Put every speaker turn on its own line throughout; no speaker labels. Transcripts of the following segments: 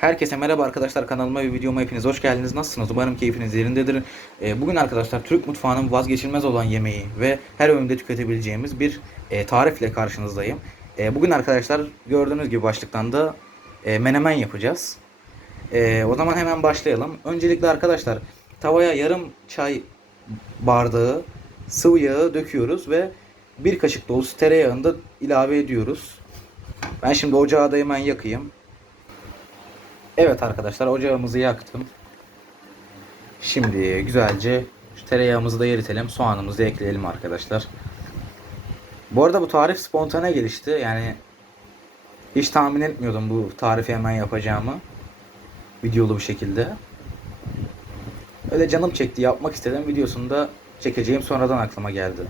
Herkese merhaba arkadaşlar kanalıma ve videoma hepiniz hoş geldiniz. Nasılsınız? Umarım keyfiniz yerindedir. Ee, bugün arkadaşlar Türk mutfağının vazgeçilmez olan yemeği ve her öğünde tüketebileceğimiz bir e, tarifle karşınızdayım. E, bugün arkadaşlar gördüğünüz gibi başlıktan da e, menemen yapacağız. O zaman hemen başlayalım. Öncelikle arkadaşlar tavaya yarım çay bardağı sıvı yağı döküyoruz ve bir kaşık dolusu tereyağını da ilave ediyoruz. Ben şimdi ocağı da hemen yakayım. Evet arkadaşlar ocağımızı yaktım. Şimdi güzelce şu tereyağımızı da eritelim. Soğanımızı ekleyelim arkadaşlar. Bu arada bu tarif spontane gelişti. Yani hiç tahmin etmiyordum bu tarifi hemen yapacağımı. Videolu bir şekilde. Öyle canım çekti yapmak istedim. Videosunu da çekeceğim sonradan aklıma geldi.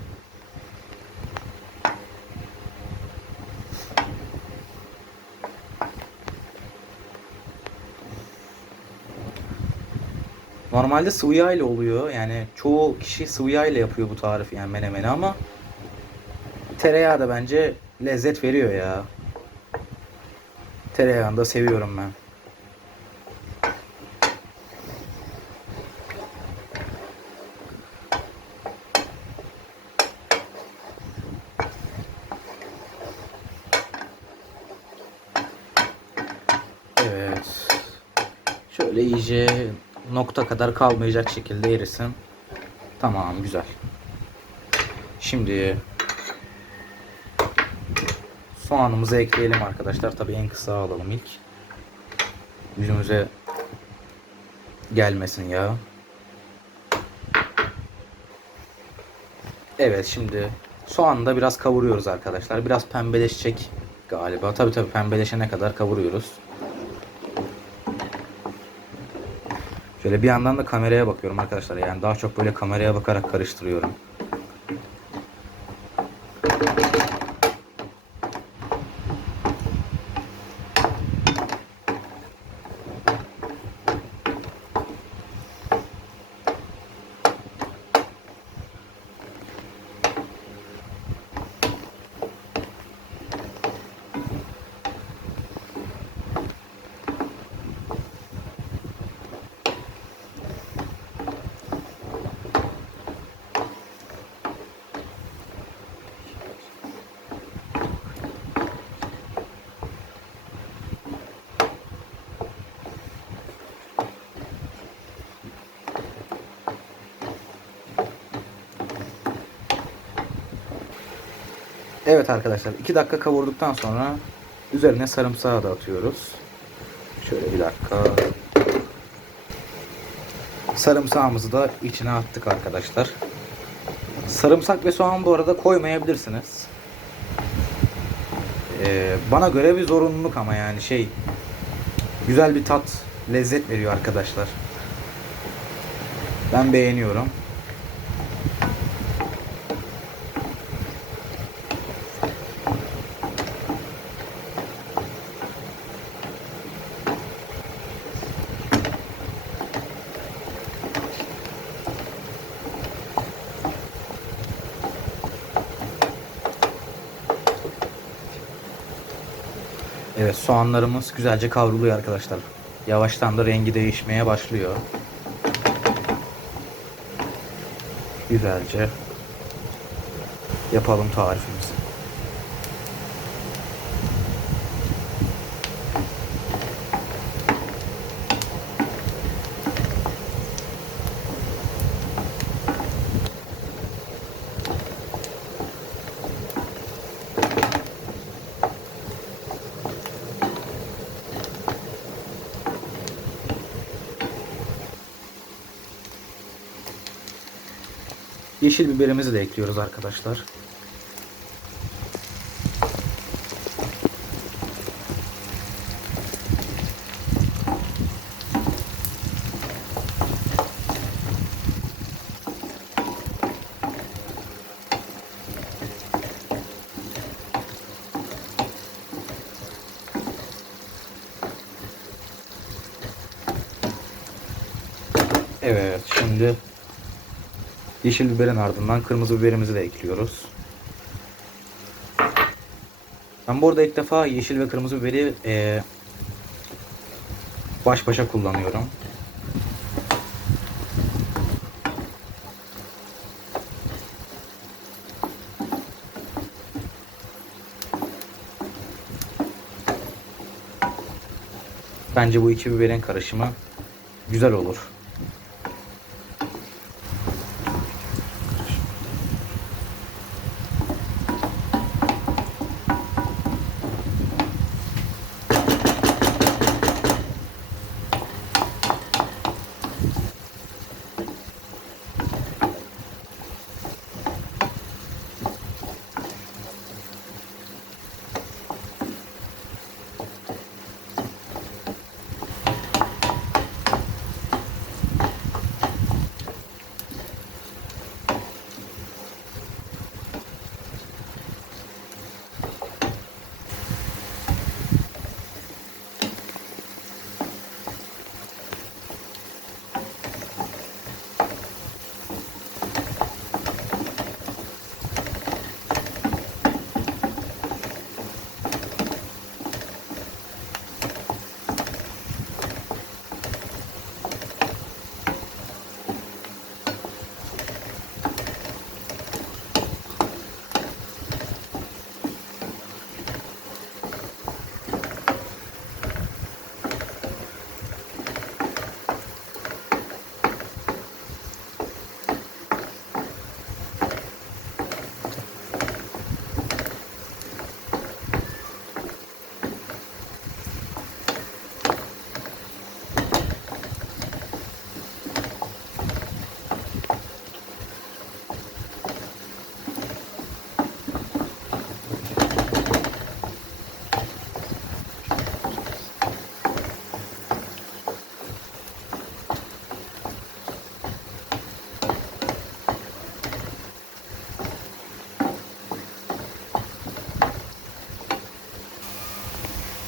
Normalde sıvı yağ ile oluyor. Yani çoğu kişi sıvı yağ ile yapıyor bu tarifi yani menemeni ama tereyağı da bence lezzet veriyor ya. Tereyağını da seviyorum ben. Evet. Şöyle iyice nokta kadar kalmayacak şekilde erisin. Tamam güzel. Şimdi soğanımızı ekleyelim arkadaşlar. Tabii en kısa alalım ilk. Yüzümüze gelmesin ya. Evet şimdi soğanı da biraz kavuruyoruz arkadaşlar. Biraz pembeleşecek galiba. Tabii tabii pembeleşene kadar kavuruyoruz. Şöyle bir yandan da kameraya bakıyorum arkadaşlar. Yani daha çok böyle kameraya bakarak karıştırıyorum. Evet arkadaşlar 2 dakika kavurduktan sonra üzerine sarımsağı da atıyoruz. Şöyle bir dakika. Sarımsağımızı da içine attık arkadaşlar. Sarımsak ve soğan bu arada koymayabilirsiniz. Ee, bana göre bir zorunluluk ama yani şey güzel bir tat lezzet veriyor arkadaşlar. Ben beğeniyorum. Evet soğanlarımız güzelce kavruluyor arkadaşlar. Yavaştan da rengi değişmeye başlıyor. Güzelce yapalım tarifimizi. Yeşil biberimizi de ekliyoruz arkadaşlar. Evet şimdi Yeşil biberin ardından kırmızı biberimizi de ekliyoruz. Ben bu arada ilk defa yeşil ve kırmızı biberi e, baş başa kullanıyorum. Bence bu iki biberin karışımı güzel olur.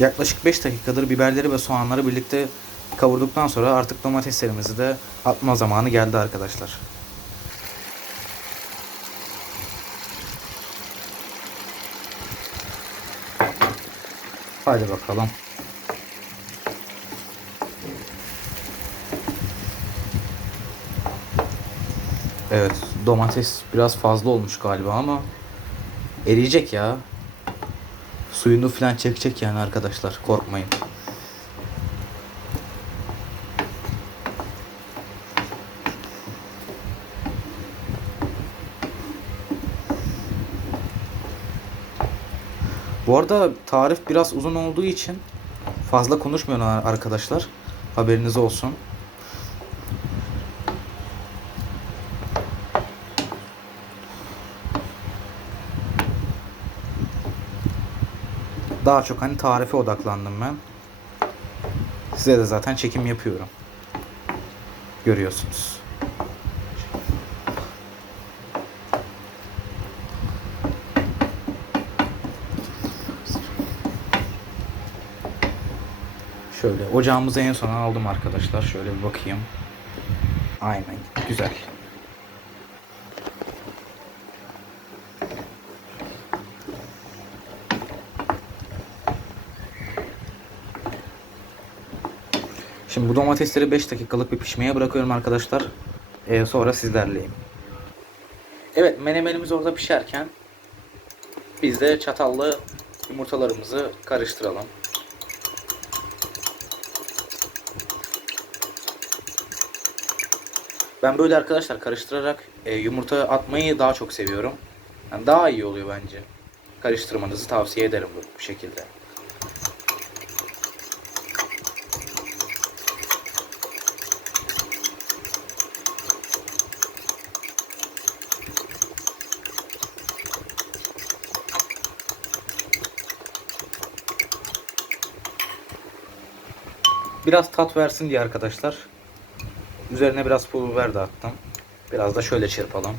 Yaklaşık 5 dakikadır biberleri ve soğanları birlikte kavurduktan sonra artık domateslerimizi de atma zamanı geldi arkadaşlar. Hadi bakalım. Evet, domates biraz fazla olmuş galiba ama eriyecek ya. Suyunu falan çekecek yani arkadaşlar. Korkmayın. Bu arada tarif biraz uzun olduğu için fazla konuşmuyorum arkadaşlar. Haberiniz olsun. Daha çok hani tarife odaklandım ben. Size de zaten çekim yapıyorum. Görüyorsunuz. Şöyle ocağımızı en sona aldım arkadaşlar. Şöyle bir bakayım. Aynen güzel. Şimdi bu domatesleri 5 dakikalık bir pişmeye bırakıyorum arkadaşlar. Ee, sonra sizlerleyim. Evet menemenimiz orada pişerken biz de çatalla yumurtalarımızı karıştıralım. Ben böyle arkadaşlar karıştırarak e, yumurta atmayı daha çok seviyorum. Yani daha iyi oluyor bence. Karıştırmanızı tavsiye ederim bu, bu şekilde. Biraz tat versin diye arkadaşlar. Üzerine biraz pul biber de attım. Biraz da şöyle çırpalım.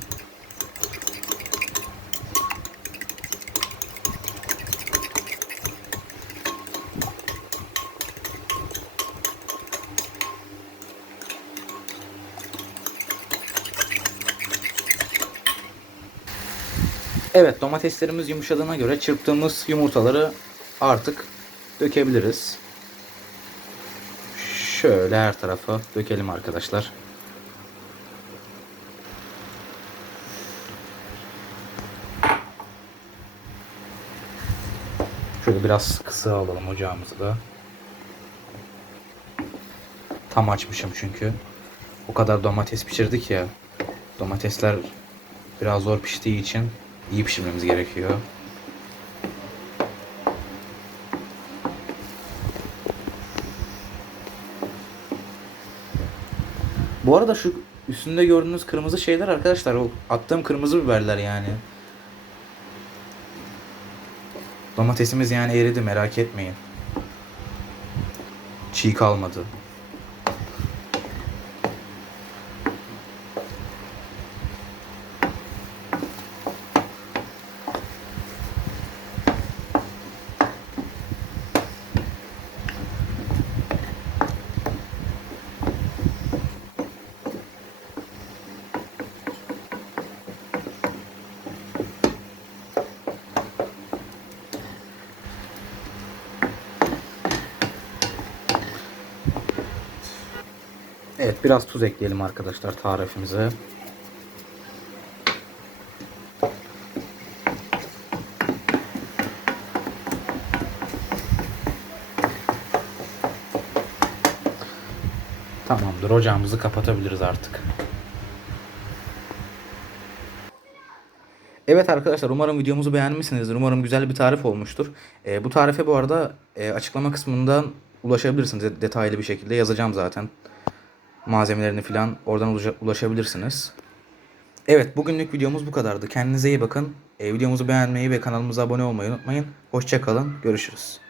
Evet domateslerimiz yumuşadığına göre çırptığımız yumurtaları artık dökebiliriz. Şöyle her tarafa dökelim arkadaşlar. Şöyle biraz kısa alalım ocağımızı da. Tam açmışım çünkü. O kadar domates pişirdik ya. Domatesler biraz zor piştiği için iyi pişirmemiz gerekiyor. Bu arada şu üstünde gördüğünüz kırmızı şeyler arkadaşlar o attığım kırmızı biberler yani. Domatesimiz yani eridi merak etmeyin. Çiğ kalmadı. Evet biraz tuz ekleyelim arkadaşlar tarifimize. Tamamdır ocağımızı kapatabiliriz artık. Evet arkadaşlar umarım videomuzu beğenmişsinizdir. Umarım güzel bir tarif olmuştur. Ee, bu tarife bu arada e, açıklama kısmından ulaşabilirsiniz de- detaylı bir şekilde yazacağım zaten. Malzemelerini falan oradan ulaşa- ulaşabilirsiniz. Evet bugünlük videomuz bu kadardı. Kendinize iyi bakın. Ee, videomuzu beğenmeyi ve kanalımıza abone olmayı unutmayın. Hoşçakalın. Görüşürüz.